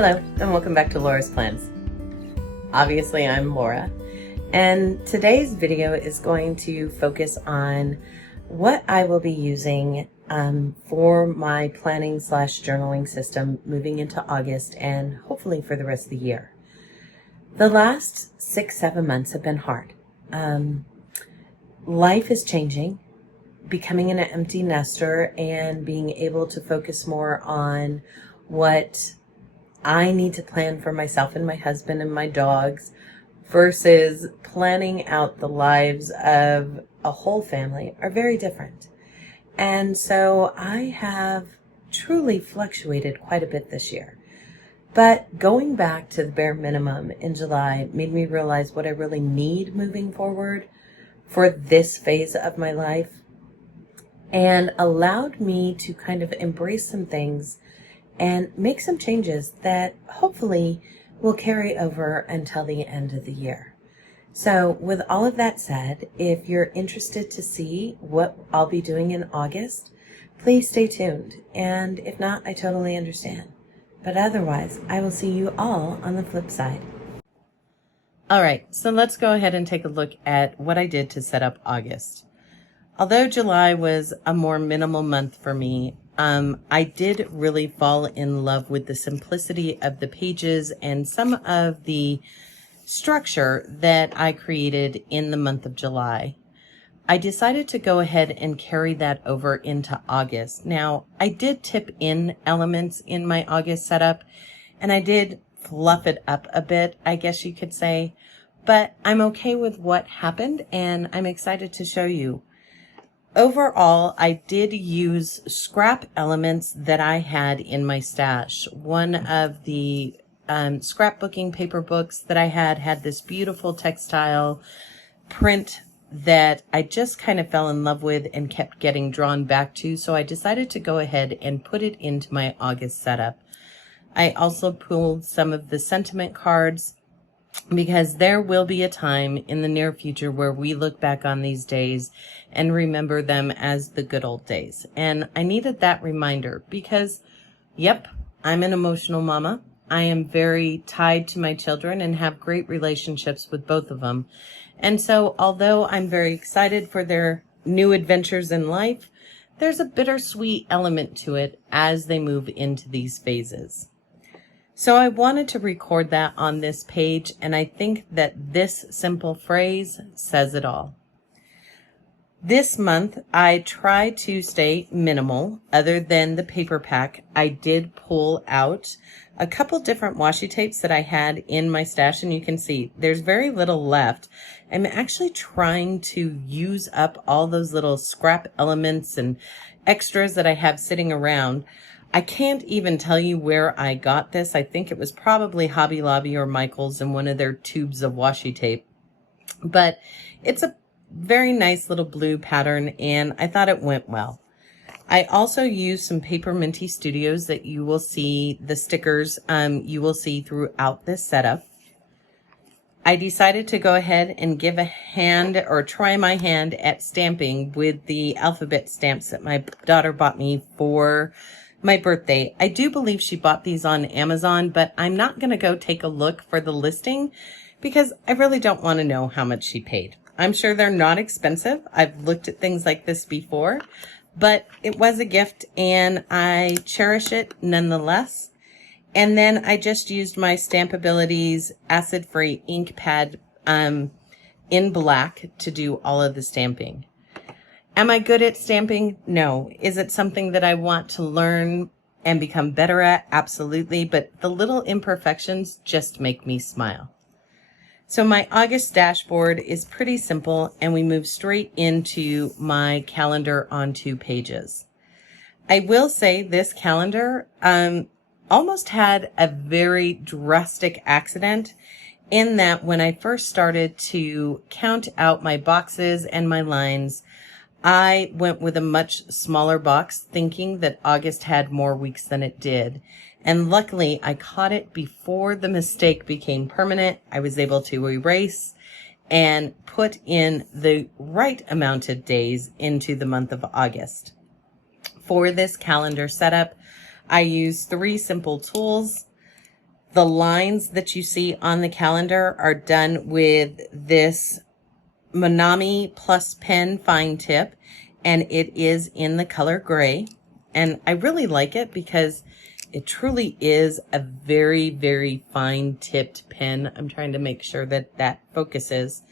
Hello, and welcome back to Laura's Plans. Obviously, I'm Laura, and today's video is going to focus on what I will be using for my planning / journaling system moving into August and hopefully for the rest of the year. The last 6-7 months have been hard. Life is changing, becoming an empty nester and being able to focus more on what I need to plan for myself and my husband and my dogs versus planning out the lives of a whole family are very different. And so I have truly fluctuated quite a bit this year. But going back to the bare minimum in July made me realize what I really need moving forward for this phase of my life and allowed me to kind of embrace some things and make some changes that hopefully will carry over until the end of the year. So with all of that said, if you're interested to see what I'll be doing in August, please stay tuned. And if not, I totally understand. But otherwise, I will see you all on the flip side. All right, so let's go ahead and take a look at what I did to set up August. Although July was a more minimal month for me, I did really fall in love with the simplicity of the pages and some of the structure that I created in the month of July. I decided to go ahead and carry that over into August. Now, I did tip in elements in my August setup, and I did fluff it up a bit, I guess you could say, but I'm okay with what happened, and I'm excited to show you. Overall, I did use scrap elements that I had in my stash. One of the scrapbooking paper books that I had this beautiful textile print that I just kind of fell in love with and kept getting drawn back to, so I decided to go ahead and put it into my August setup. I also pulled some of the sentiment cards because there will be a time in the near future where we look back on these days and remember them as the good old days. And I needed that reminder because, yep, I'm an emotional mama. I am very tied to my children and have great relationships with both of them. And so although I'm very excited for their new adventures in life, there's a bittersweet element to it as they move into these phases. So I wanted to record that on this page, and I think that this simple phrase says it all. This month, I try to stay minimal. Other than the paper pack, I did pull out a couple different washi tapes that I had in my stash, and you can see there's very little left. I'm actually trying to use up all those little scrap elements and extras that I have sitting around. I can't even tell you where I got this. I think it was probably Hobby Lobby or Michael's in one of their tubes of washi tape. But it's a very nice little blue pattern, and I thought it went well. I also used some Paper Minty Studios that you will see, the stickers you will see throughout this setup. I decided to go ahead and give a hand or try my hand at stamping with the alphabet stamps that my daughter bought me for my birthday. I do believe she bought these on Amazon, but I'm not going to go take a look for the listing because I really don't want to know how much she paid. I'm sure they're not expensive. I've looked at things like this before, but it was a gift and I cherish it nonetheless. And then I just used my Stampabilities acid-free ink pad in black to do all of the stamping. Am I good at stamping? No. Is it something that I want to learn and become better at? Absolutely. But the little imperfections just make me smile. So my August dashboard is pretty simple, and we move straight into my calendar on 2 pages. I will say this calendar almost had a very drastic accident in that when I first started to count out my boxes and my lines, I went with a much smaller box thinking that August had more weeks than it did. And luckily I caught it before the mistake became permanent. I was able to erase and put in the right amount of days into the month of August. For this calendar setup, I use 3 simple tools. The lines that you see on the calendar are done with this Monami Plus Pen fine tip, and it is in the color gray. And I really like it because it truly is a very, very fine tipped pen. I'm trying to make sure that that focuses.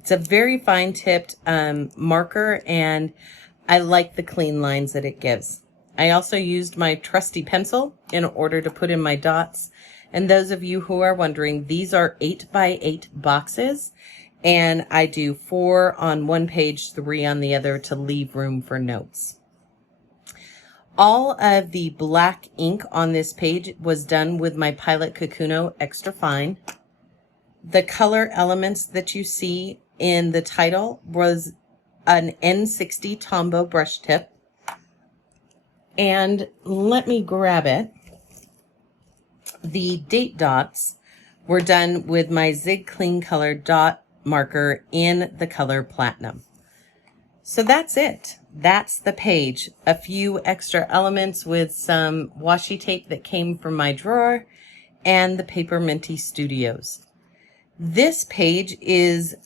It's a very fine tipped marker, and I like the clean lines that it gives. I also used my trusty pencil in order to put in my dots. And those of you who are wondering, these are 8x8 boxes, and I do 4 on one page, 3 on the other to leave room for notes. All of the black ink on this page was done with my Pilot Kakuno Extra Fine. The color elements that you see in the title was an N60 Tombow brush tip. And let me grab it. The date dots were done with my Zig Clean Color dot marker in the color Platinum. So that's it. That's the page. A few extra elements with some washi tape that came from my drawer and the Paper Minty Studios. This page is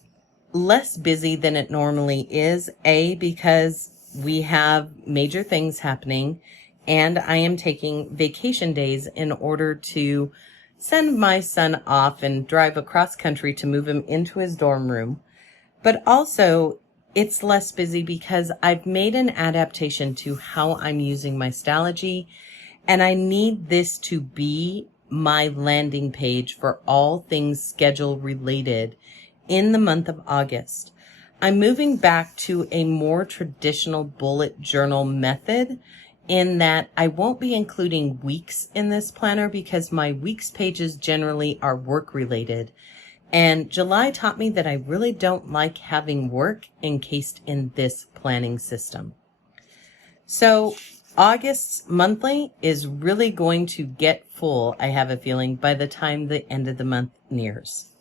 less busy than it normally is, because we have major things happening, and I am taking vacation days in order to send my son off and drive across country to move him into his dorm room. But also, it's less busy because I've made an adaptation to how I'm using my Stalogy, and I need this to be my landing page for all things schedule related in the month of August. I'm moving back to a more traditional bullet journal method, in that I won't be including weeks in this planner because my weeks pages generally are work related. And July taught me that I really don't like having work encased in this planning system. So August's monthly is really going to get full, I have a feeling, by the time the end of the month nears.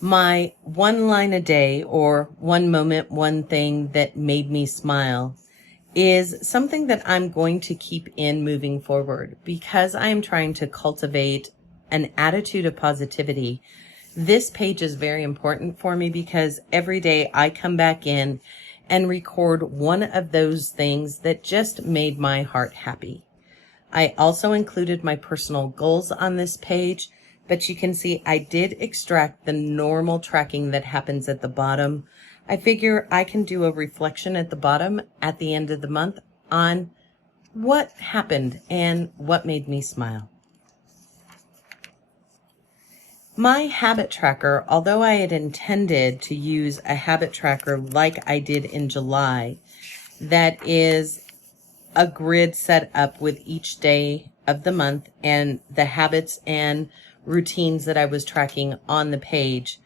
My one line a day, or one moment, one thing that made me smile, is something that I'm going to keep in moving forward because I am trying to cultivate an attitude of positivity. This page is very important for me because every day I come back in and record one of those things that just made my heart happy. I also included my personal goals on this page, but you can see I did extract the normal tracking that happens at the bottom. I figure I can do a reflection at the bottom at the end of the month on what happened and what made me smile. My habit tracker, although I had intended to use a habit tracker like I did in July, that is a grid set up with each day of the month and the habits and routines that I was tracking on the page.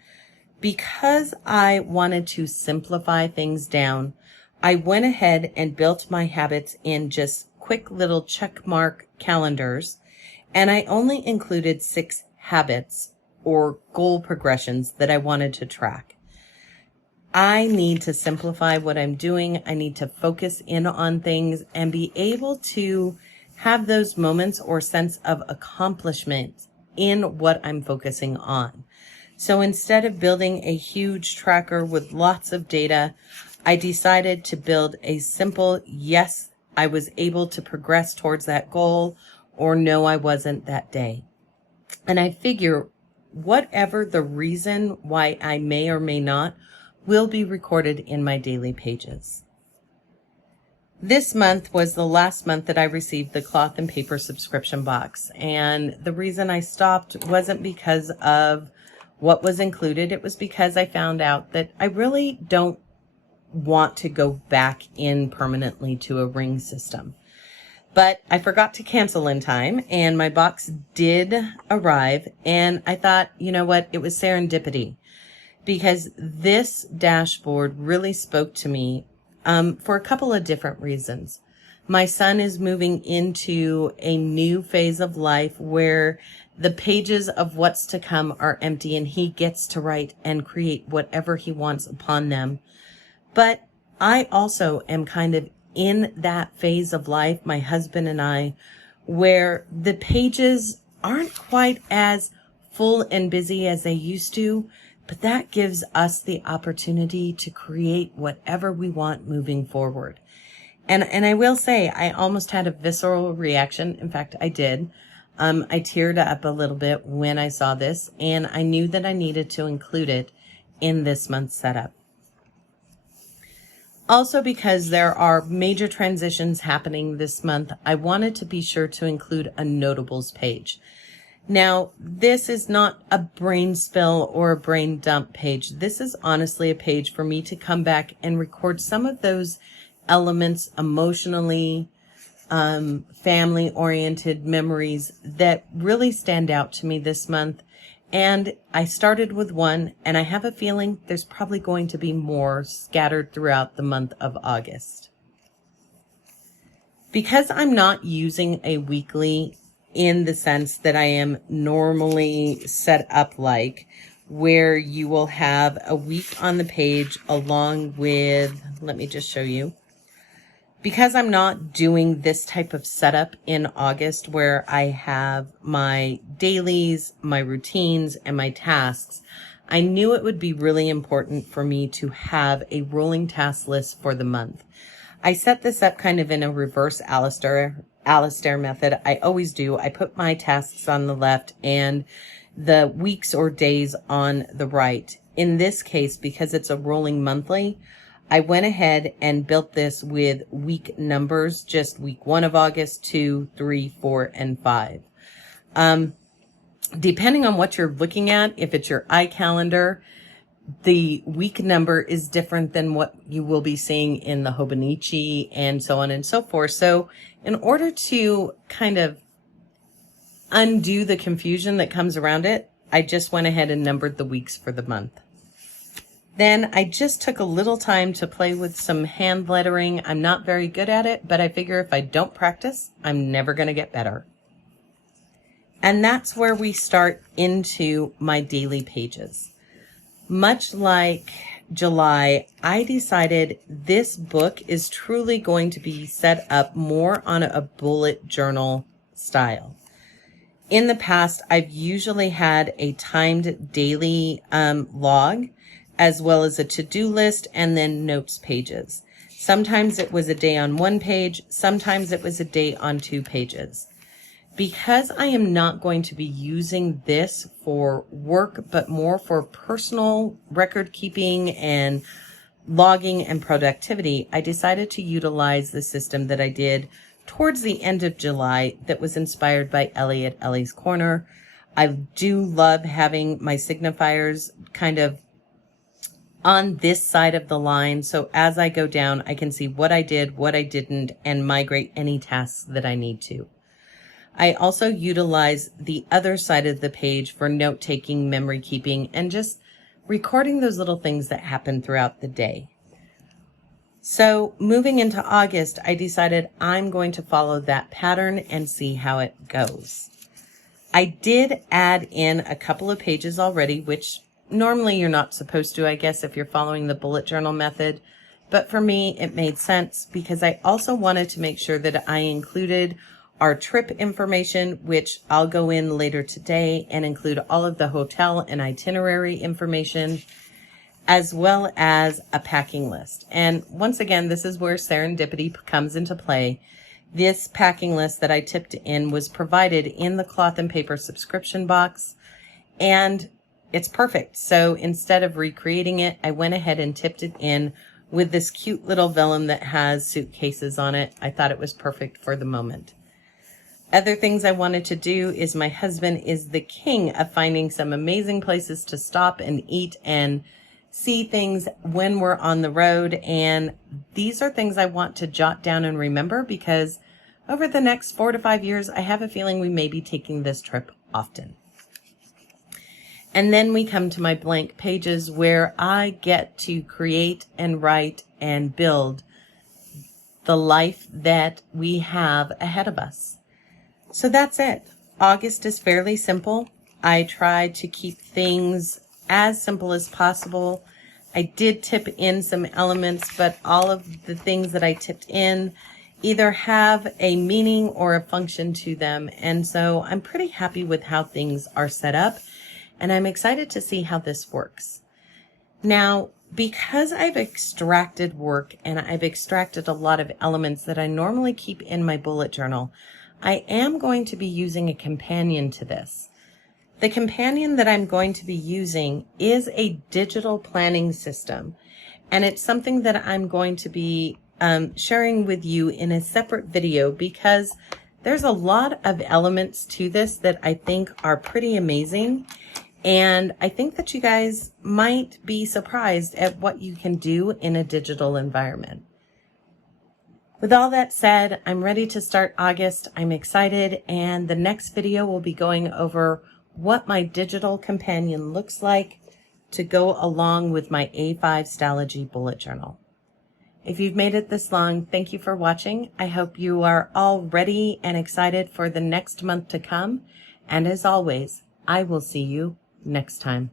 Because I wanted to simplify things down, I went ahead and built my habits in just quick little check mark calendars, and I only included 6 habits or goal progressions that I wanted to track. I need to simplify what I'm doing. I need to focus in on things and be able to have those moments or sense of accomplishment in what I'm focusing on. So instead of building a huge tracker with lots of data, I decided to build a simple, yes, I was able to progress towards that goal, or no, I wasn't that day. And I figure whatever the reason why I may or may not will be recorded in my daily pages. This month was the last month that I received the cloth and paper subscription box. And the reason I stopped wasn't because of what was included. It was because I found out that I really don't want to go back in permanently to a ring system. But I forgot to cancel in time, and my box did arrive, and I thought, you know what, it was serendipity, because this dashboard really spoke to me for a couple of different reasons. My son is moving into a new phase of life where the pages of what's to come are empty, and he gets to write and create whatever he wants upon them. But I also am kind of in that phase of life. My husband and I, where the pages aren't quite as full and busy as they used to, but that gives us the opportunity to create whatever we want moving forward. And I will say, I almost had a visceral reaction. In fact, I did. I teared up a little bit when I saw this, and I knew that I needed to include it in this month's setup. Also, because there are major transitions happening this month, I wanted to be sure to include a notables page. Now, this is not a brain spill or a brain dump page. This is honestly a page for me to come back and record some of those elements emotionally, family-oriented memories that really stand out to me this month. And I started with one, and I have a feeling there's probably going to be more scattered throughout the month of August. Because I'm not using a weekly in the sense that I am normally set up like, where you will have a week on the page along with, let me just show you. Because I'm not doing this type of setup in August where I have my dailies, my routines, and my tasks, I knew it would be really important for me to have a rolling task list for the month. I set this up kind of in a reverse Alistair method. I always do. I put my tasks on the left and the weeks or days on the right. In this case, because it's a rolling monthly, I went ahead and built this with week numbers, just week 1 of August, 2, 3, 4, and 5. Depending on what you're looking at, if it's your iCalendar, the week number is different than what you will be seeing in the Hobonichi and so on and so forth. So in order to kind of undo the confusion that comes around it, I just went ahead and numbered the weeks for the month. Then I just took a little time to play with some hand lettering. I'm not very good at it, but I figure if I don't practice, I'm never going to get better. And that's where we start into my daily pages. Much like July, I decided this book is truly going to be set up more on a bullet journal style. In the past, I've usually had a timed daily log, as well as a to-do list and then notes pages. Sometimes it was a day on 1 page, sometimes it was a day on 2 pages. Because I am not going to be using this for work, but more for personal record keeping and logging and productivity, I decided to utilize the system that I did towards the end of July that was inspired by Ellie at Ellie's Corner. I do love having my signifiers kind of on this side of the line, so as I go down, I can see what I did, what I didn't, and migrate any tasks that I need to. I also utilize the other side of the page for note-taking, memory keeping, and just recording those little things that happen throughout the day. So moving into August, I decided I'm going to follow that pattern and see how it goes. I did add in a couple of pages already, which normally you're not supposed to, I guess, if you're following the bullet journal method. But for me, it made sense because I also wanted to make sure that I included our trip information, which I'll go in later today and include all of the hotel and itinerary information, as well as a packing list. And once again, this is where serendipity comes into play. This packing list that I tipped in was provided in the cloth and paper subscription box, and it's perfect. So instead of recreating it, I went ahead and tipped it in with this cute little vellum that has suitcases on it. I thought it was perfect for the moment. Other things I wanted to do is my husband is the king of finding some amazing places to stop and eat and see things when we're on the road. And these are things I want to jot down and remember because over the next 4 to 5 years, I have a feeling we may be taking this trip often. And then we come to my blank pages where I get to create and write and build the life that we have ahead of us. So that's it. August is fairly simple. I try to keep things as simple as possible. I did tip in some elements, but all of the things that I tipped in either have a meaning or a function to them. And so I'm pretty happy with how things are set up, and I'm excited to see how this works. Now, because I've extracted work and I've extracted a lot of elements that I normally keep in my bullet journal, I am going to be using a companion to this. The companion that I'm going to be using is a digital planning system, and it's something that I'm going to be sharing with you in a separate video, because there's a lot of elements to this that I think are pretty amazing. And I think that you guys might be surprised at what you can do in a digital environment. With all that said, I'm ready to start August. I'm excited, and the next video will be going over what my digital companion looks like to go along with my A5 Stalogy bullet journal. If you've made it this long, thank you for watching. I hope you are all ready and excited for the next month to come. And as always, I will see you next time.